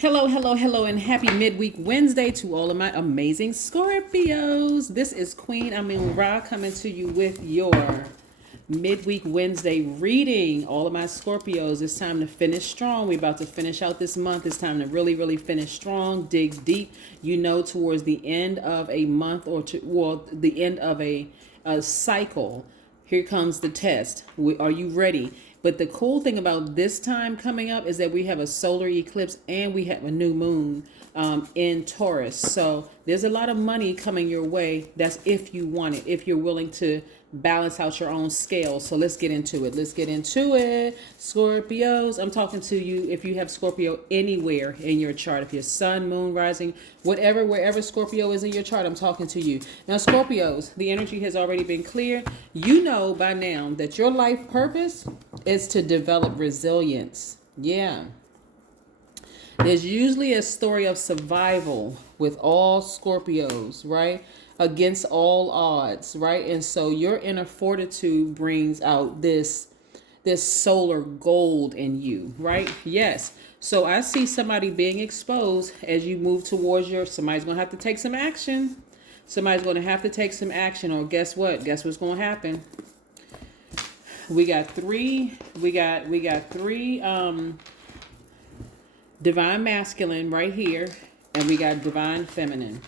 Hello, hello, hello, and happy midweek Wednesday to all of my amazing Scorpios. This is Queen Amun Ra coming to you with your midweek Wednesday reading. All of my Scorpios, it's time to finish strong. We're about to finish out this month. It's time to really, really finish strong, dig deep. You know, towards the end of a month or two, well, the end of a cycle, here comes the test. Are you ready? But the cool thing about this time coming up is that we have a solar eclipse and we have a new moon in Taurus. So there's a lot of money coming your way. That's if you want it, if you're willing to balance out your own scale. So let's get into it. Let's get into it. Scorpios, I'm talking to you if you have Scorpio anywhere in your chart. If your sun, moon, rising, whatever, wherever Scorpio is in your chart, I'm talking to you. Now, Scorpios, the energy has already been cleared. You know by now that your life purpose is to develop resilience. Yeah. There's usually a story of survival with all Scorpios, right? Against all odds, right? And so your inner fortitude brings out this solar gold in you, right? Yes. So I see somebody being exposed as you move towards somebody's going to have to take some action. Somebody's going to have to take some action, or guess what? Guess what's going to happen? We got three divine masculine right here, and we got divine feminine.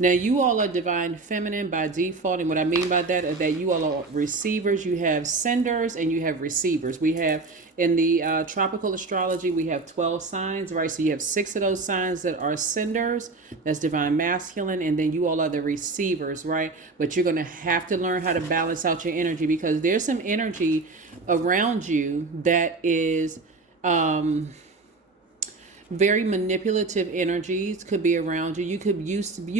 Now, you all are divine feminine by default, and what I mean by that is that you all are receivers. You have senders and you have receivers. We have, in the tropical astrology, we have 12 signs, right? So you have 6 of those signs that are senders. That's divine masculine, and then you all are the receivers, right? But you're going to have to learn how to balance out your energy, because there's some energy around you that is very manipulative energies could be around you. You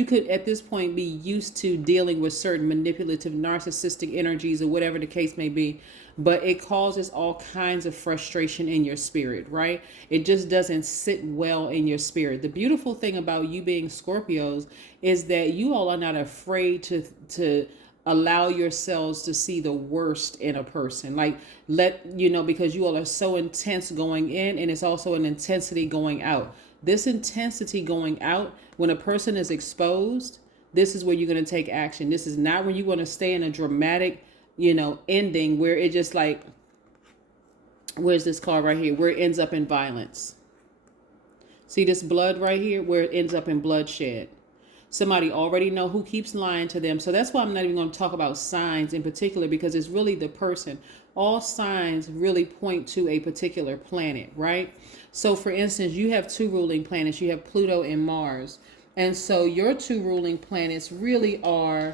could at this point be used to dealing with certain manipulative narcissistic energies or whatever the case may be, but it causes all kinds of frustration in your spirit, right? It just doesn't sit well in your spirit. The beautiful thing about you being Scorpios is that you all are not afraid to allow yourselves to see the worst in a person. Like, because you all are so intense going in, and it's also an intensity going out. This intensity going out, when a person is exposed, this is where you're going to take action. This is not when you're going to stay in a dramatic, ending where it just like, where's this card right here? Where it ends up in violence. See this blood right here, where it ends up in bloodshed. Somebody already know who keeps lying to them. So that's why I'm not even going to talk about signs in particular, because it's really the person. All signs really point to a particular planet, right? So for instance, you have 2 ruling planets. You have Pluto and Mars. And so your 2 ruling planets really are,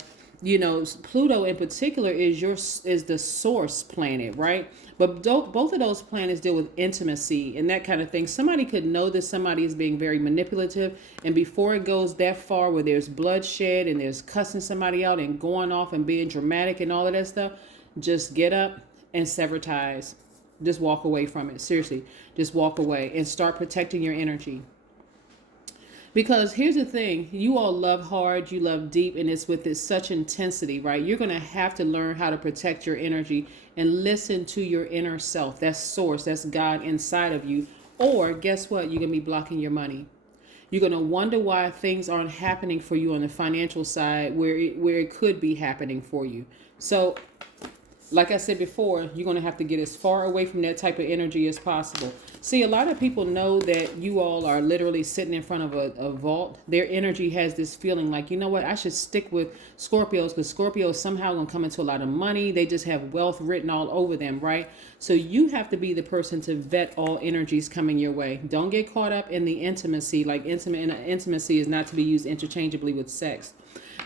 Pluto in particular is the source planet, right? But both of those planets deal with intimacy and that kind of thing. Somebody could know that somebody is being very manipulative, and before it goes that far where there's bloodshed and there's cussing somebody out and going off and being dramatic and all of that stuff, just get up and sever ties. Just walk away from it. Seriously, just walk away and start protecting your energy. Because here's the thing, you all love hard, you love deep, and it's with such intensity, right? You're going to have to learn how to protect your energy and listen to your inner self. That's source, that's God inside of you. Or guess what? You're going to be blocking your money. You're going to wonder why things aren't happening for you on the financial side where it could be happening for you. So, like I said before, you're going to have to get as far away from that type of energy as possible. See, a lot of people know that you all are literally sitting in front of a vault. Their energy has this feeling like, you know what, I should stick with Scorpios, because Scorpios somehow going to come into a lot of money. They just have wealth written all over them, right? So you have to be the person to vet all energies coming your way. Don't get caught up in the intimacy. Like intimacy is not to be used interchangeably with sex.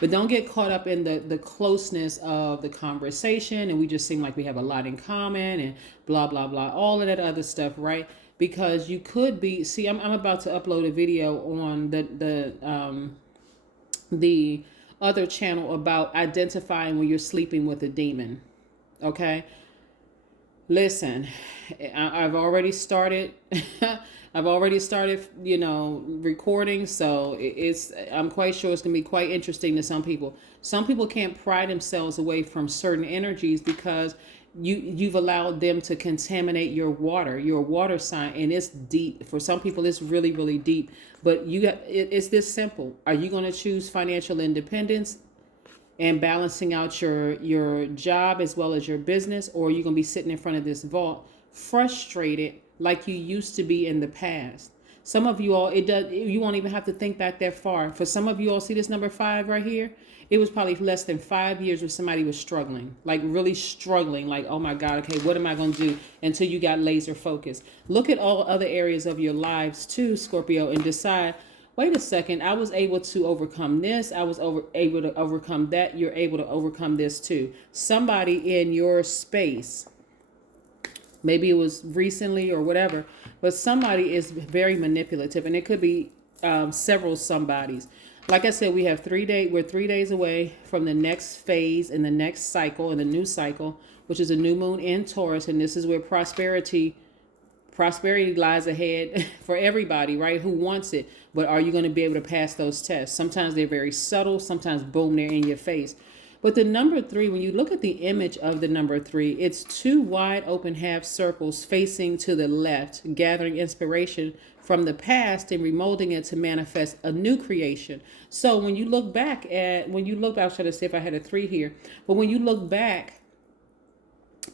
But don't get caught up in the closeness of the conversation, and we just seem like we have a lot in common and blah, blah, blah, all of that other stuff, right? Because you could be, see, I'm about to upload a video on the other channel about identifying when you're sleeping with a demon, okay? Listen, I've already started. I've already started, recording. So I'm quite sure it's going to be quite interesting to some people. Some people can't pry themselves away from certain energies because you've allowed them to contaminate your water sign, and it's deep. For some people it's really, really deep, but it's this simple. Are you going to choose financial independence and balancing out your job as well as your business, or are you going to be sitting in front of this vault frustrated like you used to be in the past? Some of you all, you won't even have to think back that far. For some of you all, see this number 5 right here? It was probably less than 5 years where somebody was struggling, like really struggling, like, oh my God, okay, what am I going to do, until you got laser focused. Look at all other areas of your lives too, Scorpio, and decide, wait a second, I was able to overcome this. I was able to overcome that. You're able to overcome this too. Somebody in your space, maybe it was recently or whatever, but somebody is very manipulative, and it could be several somebodies. Like I said, we're 3 days away from the next phase in the next cycle, in the new cycle, which is a new moon in Taurus. And this is where prosperity lies ahead for everybody, right? Who wants it? But are you going to be able to pass those tests? Sometimes they're very subtle. Sometimes, boom, they're in your face. But the number 3, when you look at the image of the number 3, it's 2 wide open half circles facing to the left, gathering inspiration from the past and remolding it to manifest a new creation. So when you look back, I was trying to see if I had a 3 here, but when you look back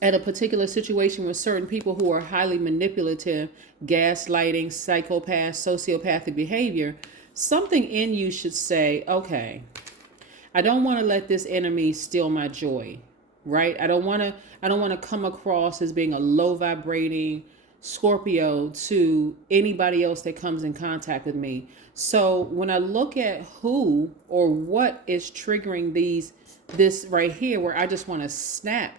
at a particular situation with certain people who are highly manipulative, gaslighting, psychopath, sociopathic behavior, something in you should say, okay, I don't want to let this enemy steal my joy, right? I don't want to come across as being a low vibrating Scorpio to anybody else that comes in contact with me. So when I look at who or what is triggering this right here, where I just want to snap,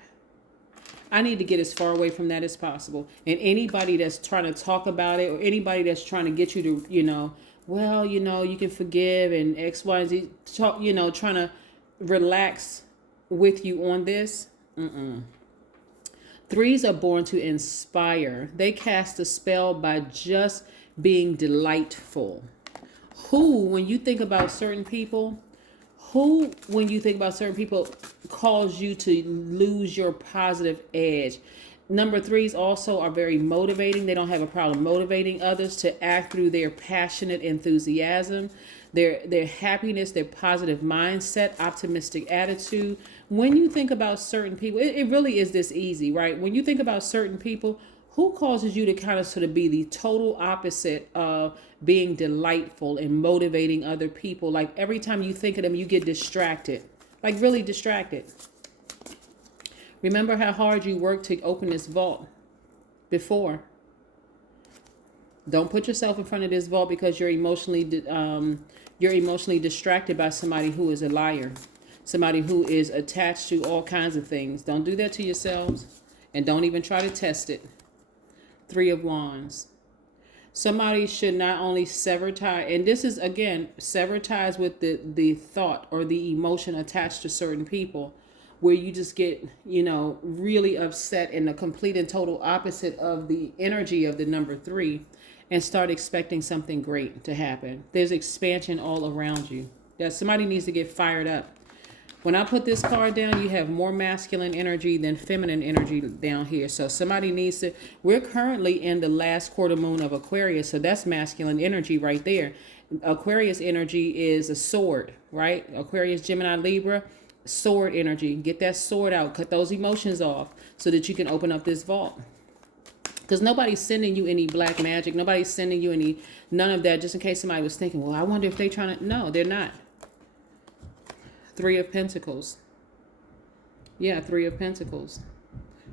I need to get as far away from that as possible. And anybody that's trying to talk about it, or anybody that's trying to get you to, well, you can forgive and X, Y, and Z, talk, trying to relax with you on this. 3s are born to inspire. They cast a spell by just being delightful. When you think about certain people, cause you to lose your positive edge. Number 3s also are very motivating. They don't have a problem motivating others to act through their passionate enthusiasm, their happiness, their positive mindset, optimistic attitude. When you think about certain people, it really is this easy, right? When you think about certain people, who causes you to kind of sort of be the total opposite of being delightful and motivating other people? Like every time you think of them, you get distracted, like really distracted. Remember how hard you worked to open this vault before. Don't put yourself in front of this vault because you're emotionally distracted by somebody who is a liar, somebody who is attached to all kinds of things. Don't do that to yourselves, and don't even try to test it. 3 of Wands. Somebody should not only sever ties, and this is again sever ties with the thought or the emotion attached to certain people, where you just get, really upset in the complete and total opposite of the energy of the number 3, and start expecting something great to happen. There's expansion all around you. That somebody needs to get fired up. When I put this card down, you have more masculine energy than feminine energy down here. So somebody needs to, we're currently in the last quarter moon of Aquarius. So that's masculine energy right there. Aquarius energy is a sword, right? Aquarius, Gemini, Libra, sword energy. Get that sword out, cut those emotions off so that you can open up this vault. Because nobody's sending you any black magic. Nobody's sending you none of that, just in case somebody was thinking, well, I wonder if they're trying to, no, they're not. 3 of Pentacles. Yeah, 3 of Pentacles.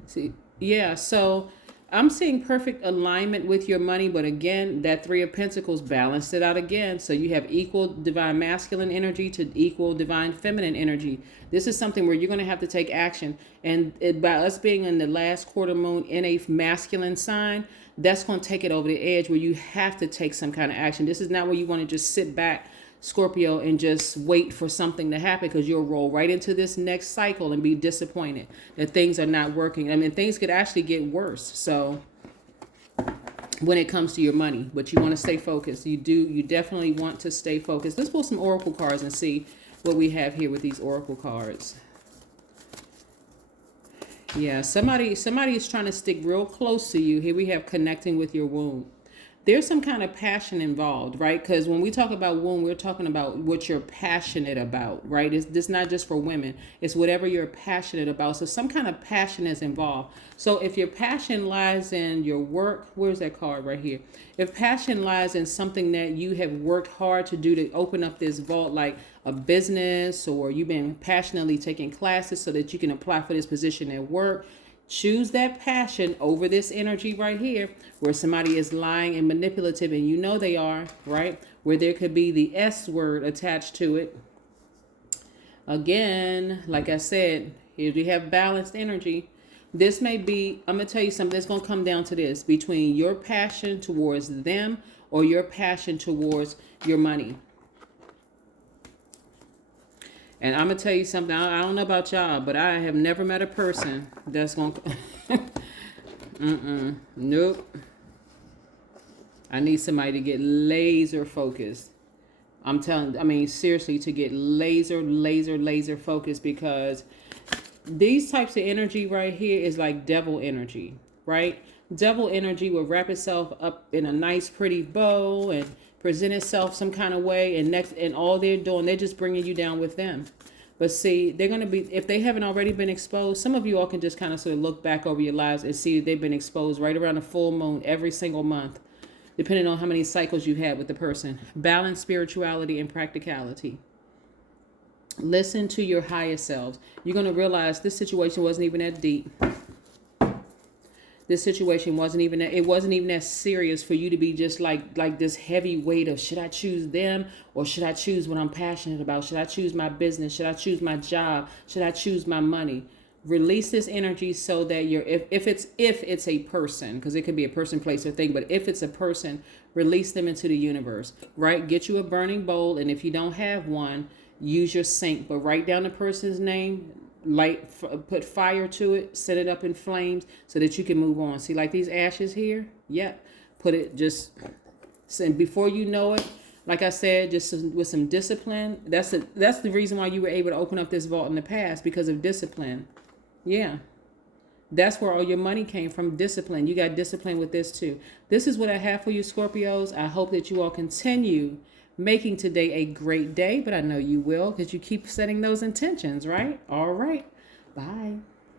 See, yeah, so I'm seeing perfect alignment with your money, but again, that 3 of Pentacles balanced it out again. So you have equal divine masculine energy to equal divine feminine energy. This is something where you're going to have to take action. And by us being in the last quarter moon in a masculine sign, that's going to take it over the edge where you have to take some kind of action. This is not where you want to just sit back, Scorpio, and just wait for something to happen, because you'll roll right into this next cycle and be disappointed that things are not working. I mean, things could actually get worse. So when it comes to your money, but you want to stay focused. You definitely want to stay focused. Let's pull some oracle cards and see what we have here with these oracle cards. Yeah, somebody is trying to stick real close to you. Here we have connecting with your womb. There's some kind of passion involved, right? Because when we talk about womb, we're talking about what you're passionate about, right? It's this not just for women. It's whatever you're passionate about. So some kind of passion is involved. So if your passion lies in your work, where's that card right here? If passion lies in something that you have worked hard to do to open up this vault, like a business, or you've been passionately taking classes so that you can apply for this position at work, choose that passion over this energy right here where somebody is lying and manipulative, and you know they are, right? Where there could be the S word attached to it. Again, like I said, here we have balanced energy. This may be, I'm going to tell you something, it's going to come down to this, between your passion towards them or your passion towards your money. And I'm going to tell you something. I don't know about y'all, but I have never met a person that's going to... Nope. I need somebody to get laser focused. Seriously, to get laser focused, because these types of energy right here is like devil energy, right? Devil energy will wrap itself up in a nice, pretty bow and present itself some kind of way, and all they're doing, they're just bringing you down with them. But see, they're going to be, if they haven't already been exposed, some of you all can just kind of sort of look back over your lives and see that they've been exposed right around the full moon every single month, depending on how many cycles you had with the person. Balance, spirituality, and practicality. Listen to your highest selves. You're going to realize this situation wasn't even that deep. This situation wasn't even that serious for you to be just like this heavy weight of, should I choose them or should I choose what I'm passionate about? Should I choose my business? Should I choose my job? Should I choose my money? Release this energy so that if it's a person, because it could be a person, place, or thing, but if it's a person, release them into the universe, right? Get you a burning bowl, and if you don't have one, use your sink, but write down the person's name, put fire to it, set it up in flames so that you can move on. See, like these ashes here? Yep. Put it just, and before you know it, like I said, just with some discipline. That's the reason why you were able to open up this vault in the past, because of discipline. Yeah. That's where all your money came from, discipline. You got discipline with this too. This is what I have for you, Scorpios. I hope that you all continue making today a great day, but I know you will, because you keep setting those intentions, right? All right. Bye.